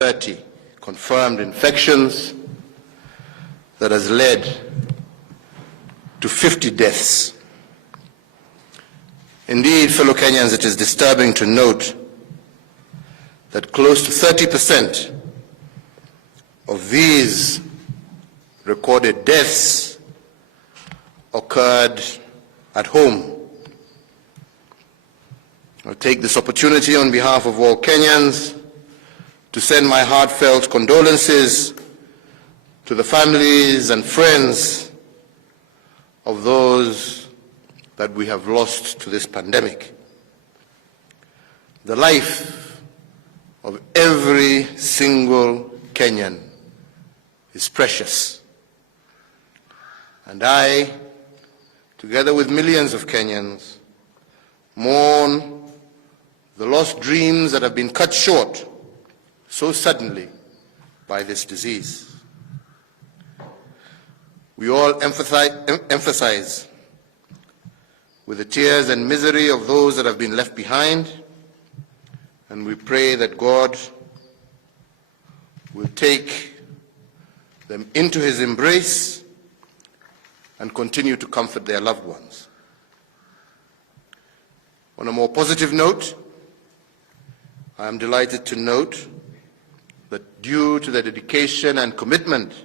30 confirmed infections that has led to 50 deaths. Indeed, fellow Kenyans, it is disturbing to note that close to 30% of these recorded deaths occurred at home. I'll take this opportunity on behalf of all Kenyans to send my heartfelt condolences to the families and friends of those that we have lost to this pandemic. The life of every single Kenyan is precious. And I, together with millions of Kenyans, mourn the lost dreams that have been cut short so suddenly by this disease. We all emphasize with the tears and misery of those that have been left behind, and we pray that God will take them into his embrace and continue to comfort their loved ones. On a more positive note, I am delighted to note that due to the dedication and commitment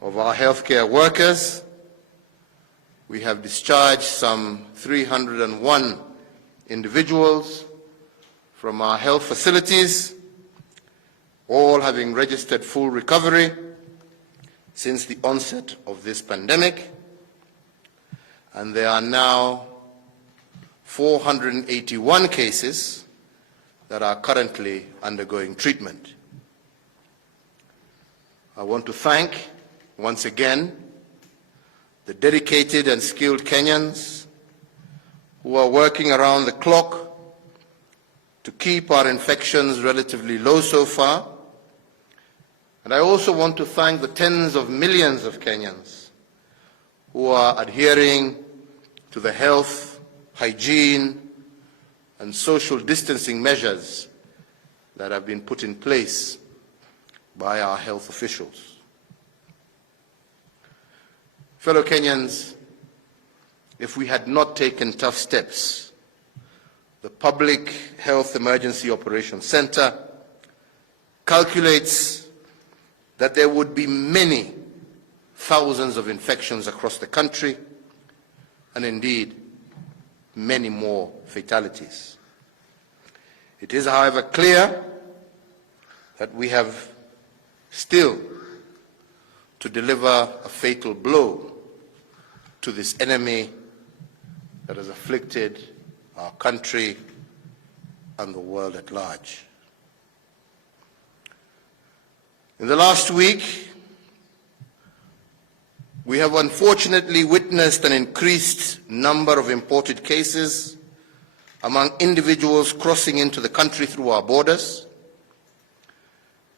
of our healthcare workers, we have discharged some 301 individuals from our health facilities, all having registered full recovery since the onset of this pandemic, and there are now 481 cases that are currently undergoing treatment. I want to thank, once again, the dedicated and skilled Kenyans who are working around the clock to keep our infections relatively low so far. And I also want to thank the tens of millions of Kenyans who are adhering to the health, hygiene, and social distancing measures that have been put in place by our health officials. Fellow Kenyans, if we had not taken tough steps, the Public Health Emergency Operations Center calculates that there would be many thousands of infections across the country, and indeed many more fatalities. It is, however, clear that we have still to deliver a fatal blow to this enemy that has afflicted our country and the world at large. In the last week, we have unfortunately witnessed an increased number of imported cases among individuals crossing into the country through our borders.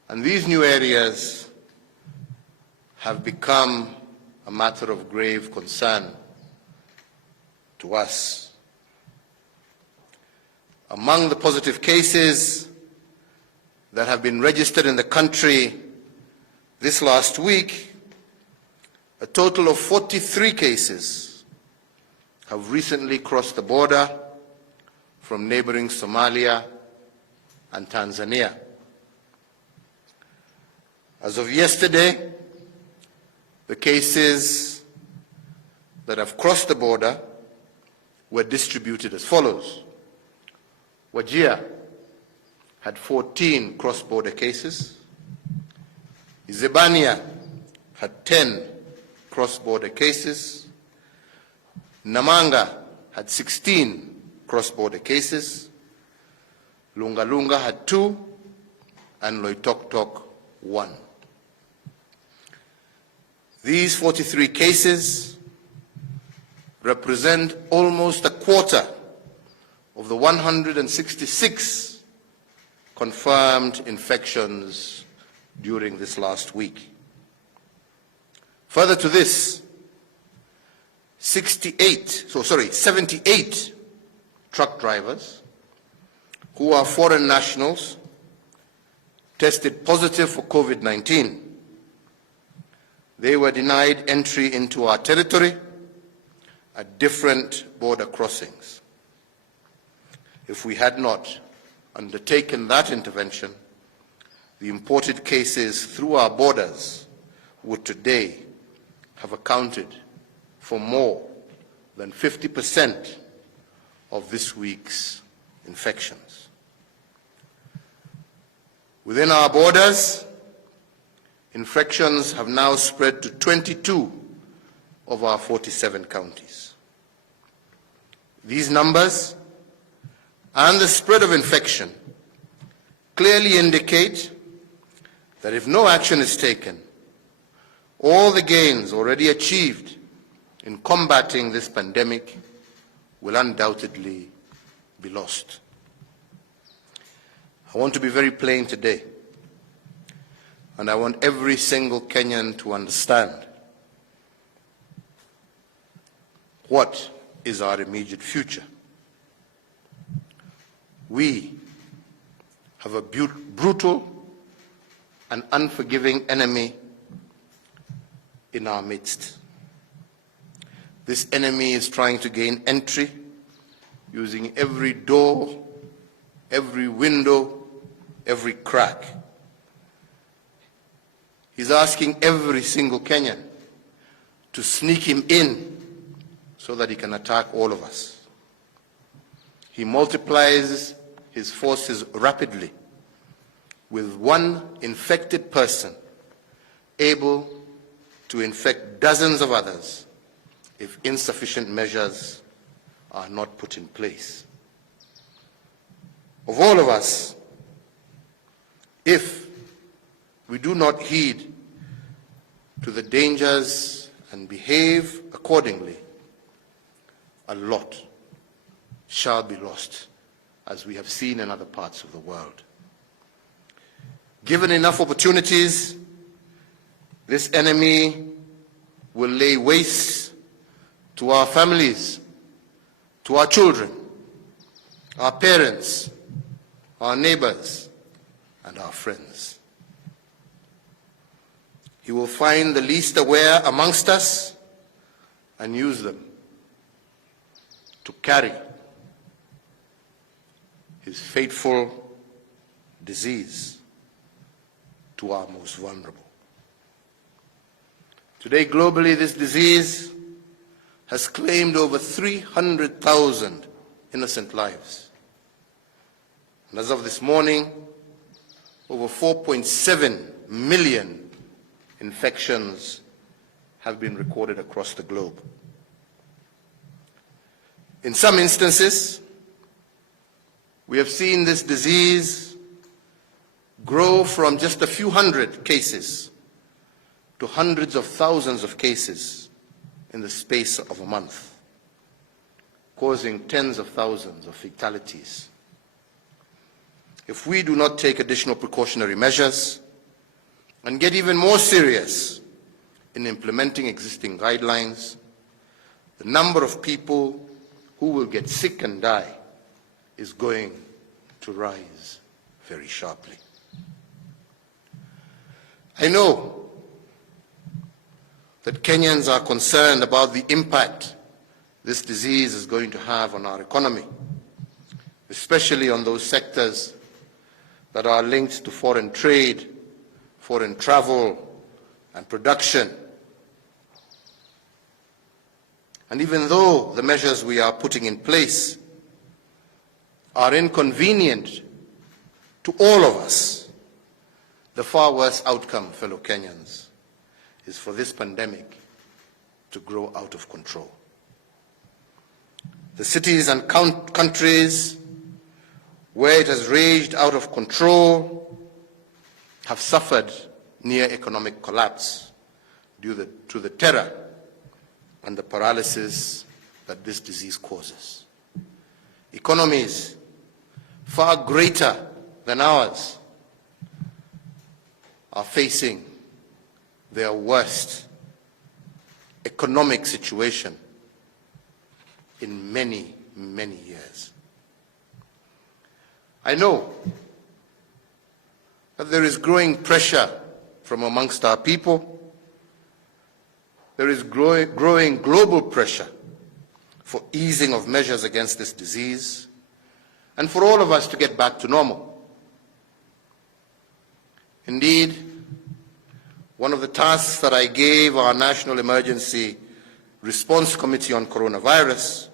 And these new areas have become a matter of grave concern to us. Among the positive cases that have been registered in the country this last week, a total of 43 cases have recently crossed the border from neighboring Somalia and Tanzania. As of yesterday, the cases that have crossed the border were distributed as follows. Wajir had 14 cross-border cases. Zebania had 10 cross-border cases. Namanga had 16 cross-border cases. Lunga Lunga had 2, and Loitoktok 1. These 43 cases represent almost a quarter of the 166 confirmed infections during this last week. Further to this, 78 truck drivers who are foreign nationals tested positive for COVID-19, they were denied entry into our territory at different border crossings. If we had not undertaken that intervention, the imported cases through our borders would today have accounted for more than 50% of this week's infections. Within our borders, infections have now spread to 22 of our 47 counties. These numbers and the spread of infection clearly indicate that if no action is taken, all the gains already achieved in combating this pandemic will undoubtedly be lost. I want to be very plain today, and I want every single Kenyan to understand what is our immediate future. We have a brutal and unforgiving enemy in our midst. This enemy is trying to gain entry using every door, every window, every crack. He's asking every single Kenyan to sneak him in so that he can attack all of us. He multiplies his forces rapidly, with one infected person able to infect dozens of others if insufficient measures are not put in place. Of all of us, if we do not heed to the dangers and behave accordingly, a lot shall be lost, as we have seen in other parts of the world. Given enough opportunities, this enemy will lay waste to our families, to our children, our parents, our neighbors, and our friends. He will find the least aware amongst us and use them to carry his fateful disease to our most vulnerable. Today, globally, this disease has claimed over 300,000 innocent lives. And as of this morning, over 4.7 million infections have been recorded across the globe. In some instances, we have seen this disease grow from just a few hundred cases to hundreds of thousands of cases in the space of a month, causing tens of thousands of fatalities. If we do not take additional precautionary measures and get even more serious in implementing existing guidelines, the number of people who will get sick and die is going to rise very sharply. I know that Kenyans are concerned about the impact this disease is going to have on our economy, especially on those sectors that are linked to foreign trade, foreign travel, and production. And even though the measures we are putting in place are inconvenient to all of us, the far worse outcome, fellow Kenyans, is for this pandemic to grow out of control. The cities and countries where it has raged out of control have suffered near economic collapse due to the terror and the paralysis that this disease causes. Economies far greater than ours are facing their worst economic situation in many, many years. I know that there is growing pressure from amongst our people. There is growing global pressure for easing of measures against this disease and for all of us to get back to normal. Indeed, one of the tasks that I gave our National Emergency Response Committee on Coronavirus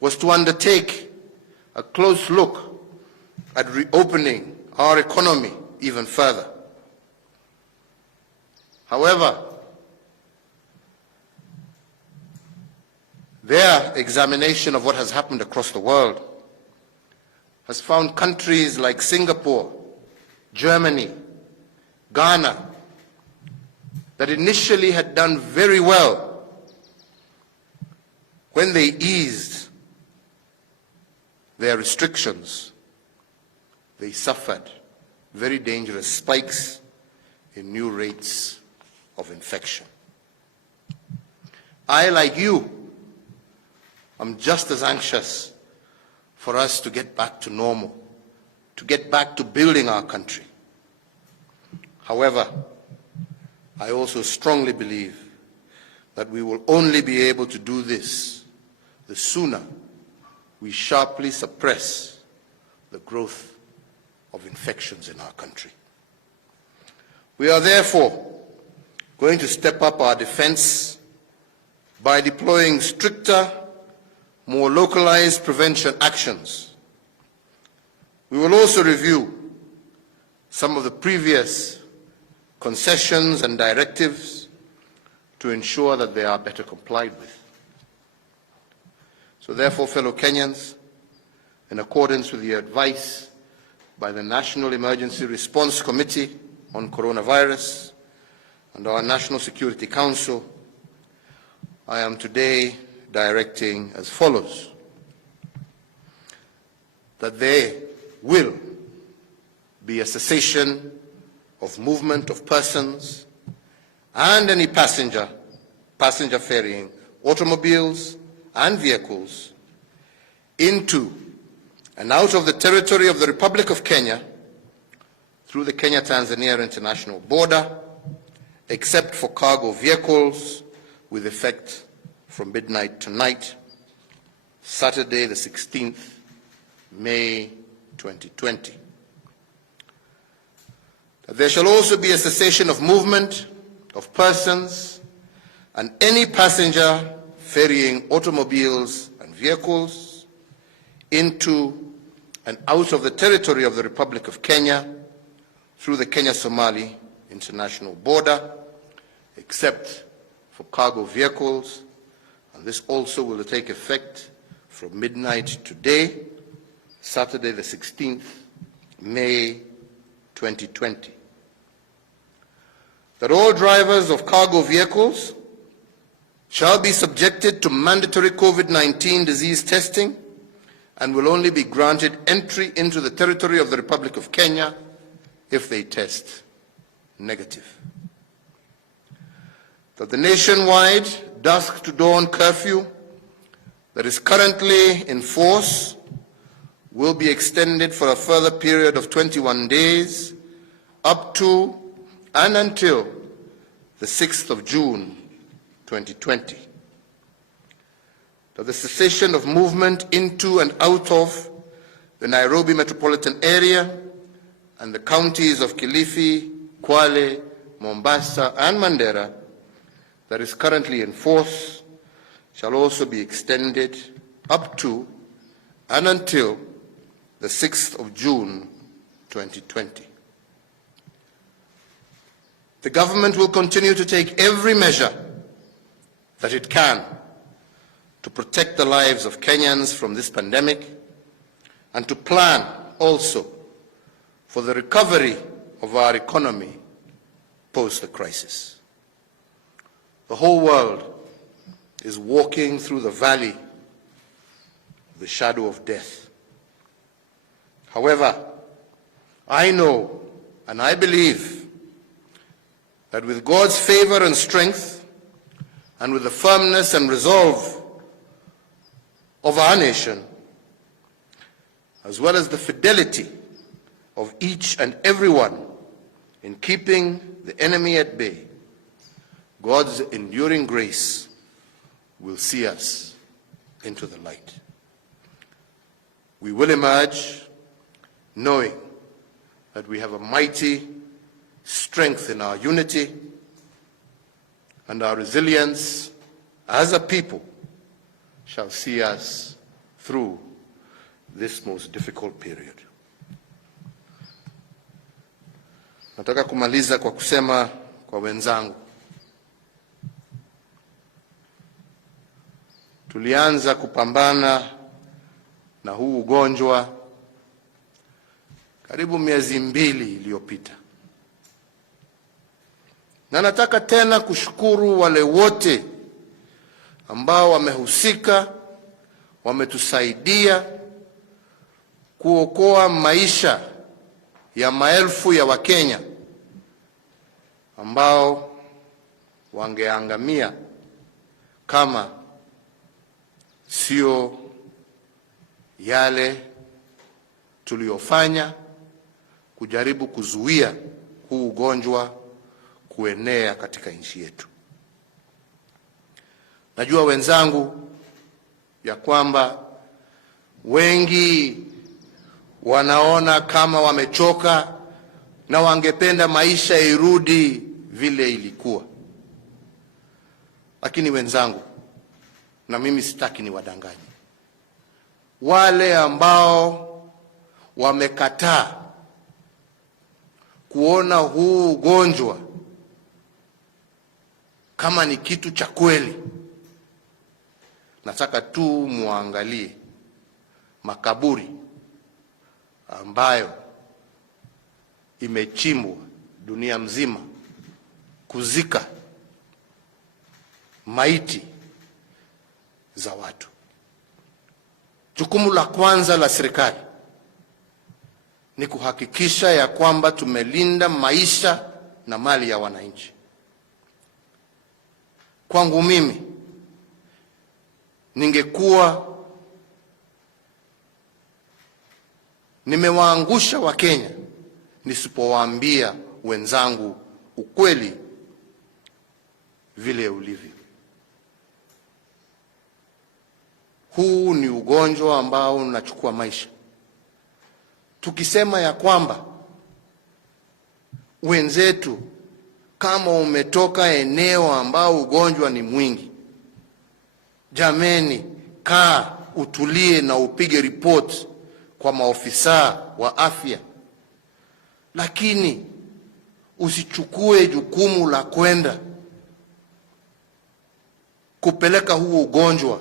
was to undertake a close look at reopening our economy even further. However, their examination of what has happened across the world has found countries like Singapore, Germany, Ghana, that initially had done very well when they eased their restrictions, they suffered very dangerous spikes in new rates of infection. I, like you, am just as anxious for us to get back to normal, to get back to building our country. However, I also strongly believe that we will only be able to do this the sooner we sharply suppress the growth of infections in our country. We are therefore going to step up our defense by deploying stricter, more localized prevention actions. We will also review some of the previous concessions and directives to ensure that they are better complied with. So therefore, fellow Kenyans, in accordance with the advice by the National Emergency Response Committee on Coronavirus and our National Security Council, I am today directing as follows: that there will be a cessation of movement of persons and any passenger ferrying automobiles and vehicles into and out of the territory of the Republic of Kenya through the Kenya-Tanzania international border, except for cargo vehicles, with effect from midnight tonight, Saturday the 16th May 2020. There shall also be a cessation of movement of persons and any passenger ferrying automobiles and vehicles into and out of the territory of the Republic of Kenya through the Kenya-Somali international border, except for cargo vehicles, and this also will take effect from midnight today, Saturday the 16th May 2020. That all drivers of cargo vehicles shall be subjected to mandatory COVID-19 disease testing and will only be granted entry into the territory of the Republic of Kenya if they test negative. That the nationwide dusk to dawn curfew that is currently in force will be extended for a further period of 21 days up to and until the 6th of June 2020. That the cessation of movement into and out of the Nairobi metropolitan area and the counties of Kilifi, Kwale, Mombasa, and Mandera that is currently in force shall also be extended up to and until the 6th of June 2020. The government will continue to take every measure that it can to protect the lives of Kenyans from this pandemic and to plan also for the recovery of our economy post the crisis. The whole world is walking through the valley of the shadow of death. However, I know and I believe that with God's favor and strength, and with the firmness and resolve of our nation, as well as the fidelity of each and everyone in keeping the enemy at bay, God's enduring grace will see us into the light. We will emerge knowing that we have a mighty strength in our unity, and our resilience as a people shall see us through this most difficult period. Nataka kumaliza kwa kusema kwa wenzangu, tulianza kupambana na huu ugonjwa karibu miezi 2 iliyopita. Na nataka tena kushukuru wale wote ambao wamehusika, wametusaidia kuokoa maisha ya maelfu ya Wakenya ambao wangeangamia kama sio yale tuliyofanya kujaribu kuzuia huu ugonjwa kuenea katika nchi yetu. Najua wenzangu ya kwamba wengi wanaona kama wamechoka na wangependa maisha irudi vile ilikuwa. Lakini wenzangu, na mimi sitaki niwadanganye, wale ambao wamekataa kuona huu ugonjwa kama ni kitu cha kweli, nataka tu muangalie makaburi ambayo imechimbwa dunia mzima kuzika maiti za watu. Jukumu la kwanza la serikali ni kuhakikisha ya kwamba tumelinda maisha na mali ya wananchi. Kwangu mimi, ningekuwa nimewaangusha Wakenya nisipowaambia wenzangu ukweli vile ulivyo. Huu ni ugonjwa ambao unachukua maisha. Tukisema ya kwamba wenzetu, kama umetoka eneo ambao ugonjwa ni mwingi, jameni, kaa utulie na upige report kwa maofisa wa afya, lakini usichukue jukumu la kwenda kupeleka huu ugonjwa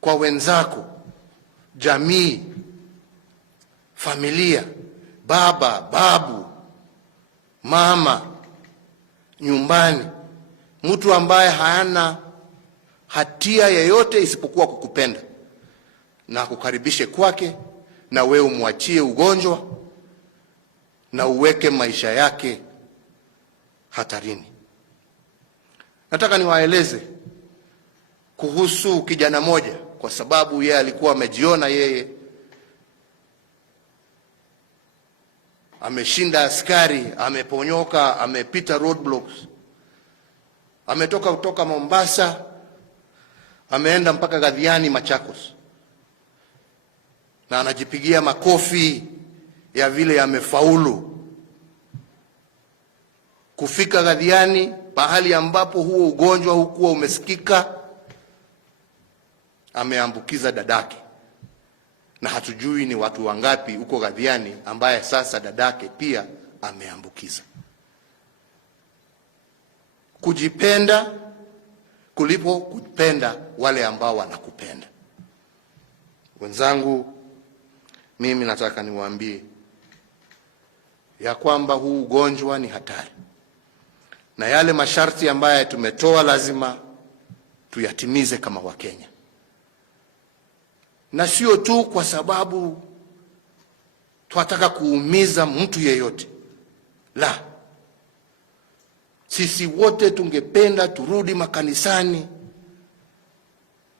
kwa wenzako, jamii, familia, baba, babu, mama, nyumbani, mtu ambaye hana hatia yoyote isipokuwa kukupenda na kukaribishe kwake, na wewe umwachie ugonjwa na uweke maisha yake hatarini. Nataka niwaeleze kuhusu kijana moja, kwa sababu yeye alikuwa amejiona yeye ameshinda askari, ameponyoka, amepita roadblocks. Ametoka kutoka Mombasa, ameenda mpaka Gadhiani, Machakos, na anajipigia makofi ya vile amefaulu kufika Gadhiani, pahali ambapo huo ugonjwa hukuwa umesikika. Ameambukiza dadake, na hatujui ni watu wangapi huko Gadhiani ambaye sasa dadake pia ameambukiza. Kujipenda kulipo kupenda wale ambao wanakupenda. Wenzangu, mimi nataka niwaambie ya kwamba huu ugonjwa ni hatari, na yale masharti ambayo tumetoa lazima tuyatimize kama Wakenya, na sio tu kwa sababu tunataka kuumiza mtu yeyote. La, sisi wote tungependa turudi makanisani,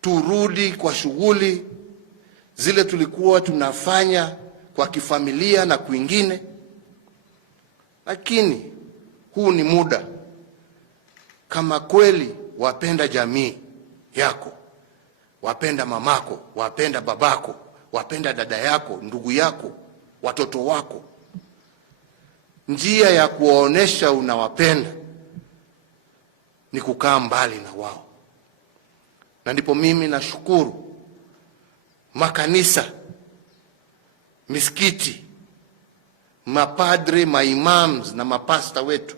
turudi kwa shughuli zile tulikuwa tunafanya kwa kifamilia na kwingine, lakini huu ni muda, kama kweli wapenda jamii yako, wapenda mamako, wapenda babako, wapenda dada yako, ndugu yako, watoto wako, njia ya kuwaonesha unawapenda ni kukaa mbali na wao. Na ndipo mimi nashukuru makanisa, misikiti, mapadre, maimams na mapasta wetu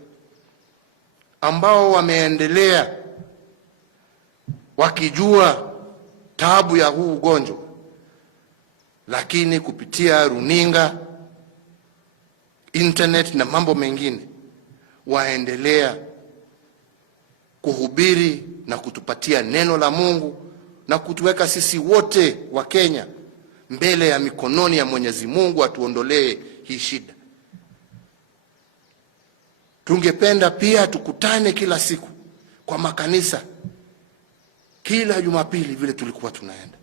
ambao wameendelea wakijua taabu ya huu ugonjwa, lakini kupitia runinga, internet na mambo mengine waendelea kuhubiri na kutupatia neno la Mungu na kutuweka sisi wote wa Kenya mbele ya mikononi ya Mwenyezi Mungu atuondolee hii shida. Tungependa pia tukutane kila siku kwa makanisa, kila Jumapili vile tulikuwa tunaenda,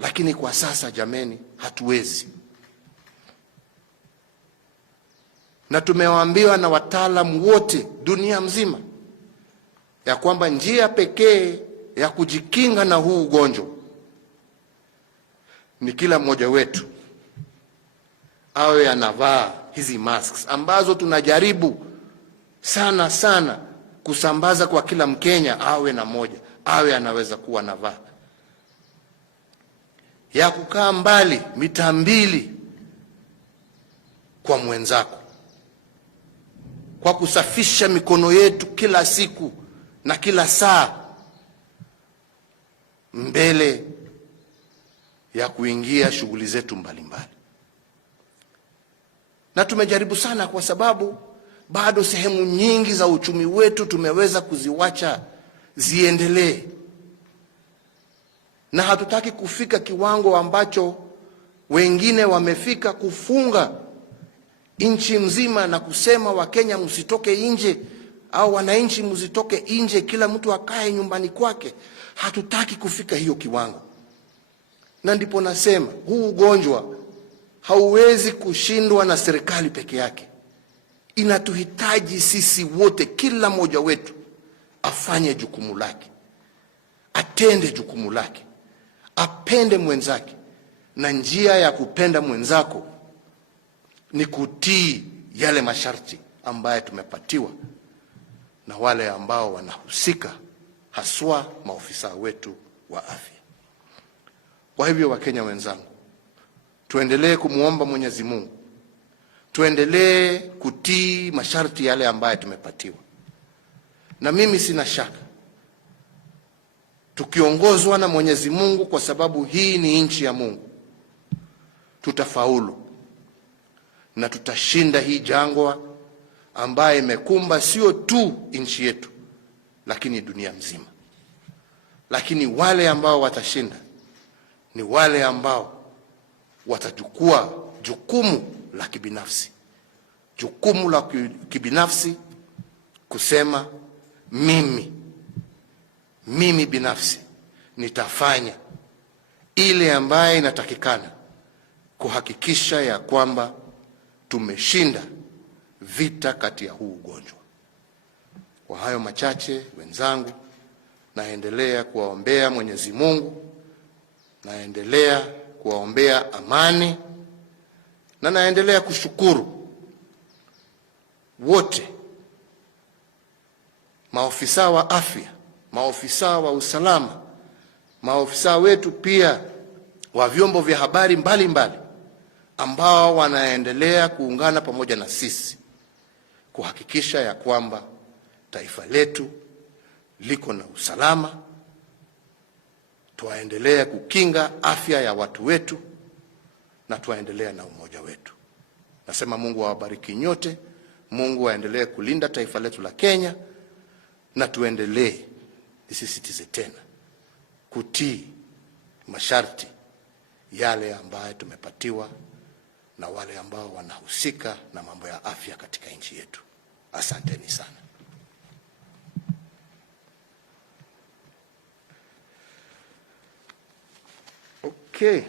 lakini kwa sasa jameni, hatuwezi. Na tumewaambiwa na wataalamu wote dunia mzima ya kwamba njia pekee ya kujikinga na huu ugonjwa ni kila mmoja wetu awe anavaa hizi masks ambazo tunajaribu sana kusambaza kwa kila Mkenya awe na moja, awe anaweza kuwa anavaa, ya kukaa mbali mita 2 kwa mwenzako, kwa kusafisha mikono yetu kila siku na kila saa mbele ya kuingia shughuli zetu mbalimbali. Na tumejaribu sana, kwa sababu bado sehemu nyingi za uchumi wetu tumeweza kuziwacha ziendelee, na hatutaki kufika kiwango ambacho wengine wamefika, kufunga nchi mzima na kusema Wakenya msitoke nje, au wananchi msitoke nje, kila mtu akae nyumbani kwake. Hatutaki kufika hiyo kiwango, na ndipo nasema huu ugonjwa hauwezi kushindwa na serikali peke yake. Inatuhitaji sisi wote, kila mmoja wetu afanye jukumu lake, atende jukumu lake, apende mwenzake. Na njia ya kupenda mwenzako ni kutii yale masharti ambaye tumepatiwa na wale ambao wanahusika, haswa maofisa wetu wa afya. Kwa hivyo, Wakenya wenzangu, tuendelee kumuomba Mwenyezi Mungu, tuendelee kutii masharti yale ambaye tumepatiwa. Na mimi sina shaka tukiongozwa na Mwenyezi Mungu, kwa sababu hii ni nchi ya Mungu, tutafaulu na tutashinda hii jangwa ambaye imekumba sio tu nchi yetu, lakini dunia mzima. Lakini wale ambao watashinda ni wale ambao watachukua jukumu la kibinafsi, jukumu la kibinafsi kusema mimi binafsi nitafanya ile ambaye inatakikana kuhakikisha ya kwamba tumeshinda vita kati ya huu ugonjwa. Kwa hayo machache, wenzangu, naendelea kuwaombea Mwenyezi Mungu, naendelea kuwaombea amani, na naendelea kushukuru wote, maofisa wa afya, maofisa wa usalama, maofisa wetu pia wa vyombo vya habari mbalimbali ambao wanaendelea kuungana pamoja na sisi kuhakikisha ya kwamba taifa letu liko na usalama. Tuendelee kukinga afya ya watu wetu na tuendelee na umoja wetu. Nasema Mungu awabariki nyote, Mungu aendelee kulinda taifa letu la Kenya, na tuendelee, nisisitize tena, kutii masharti yale ambayo tumepatiwa na wale ambao wanahusika na mambo ya afya katika nchi yetu. Asanteni sana. Okay.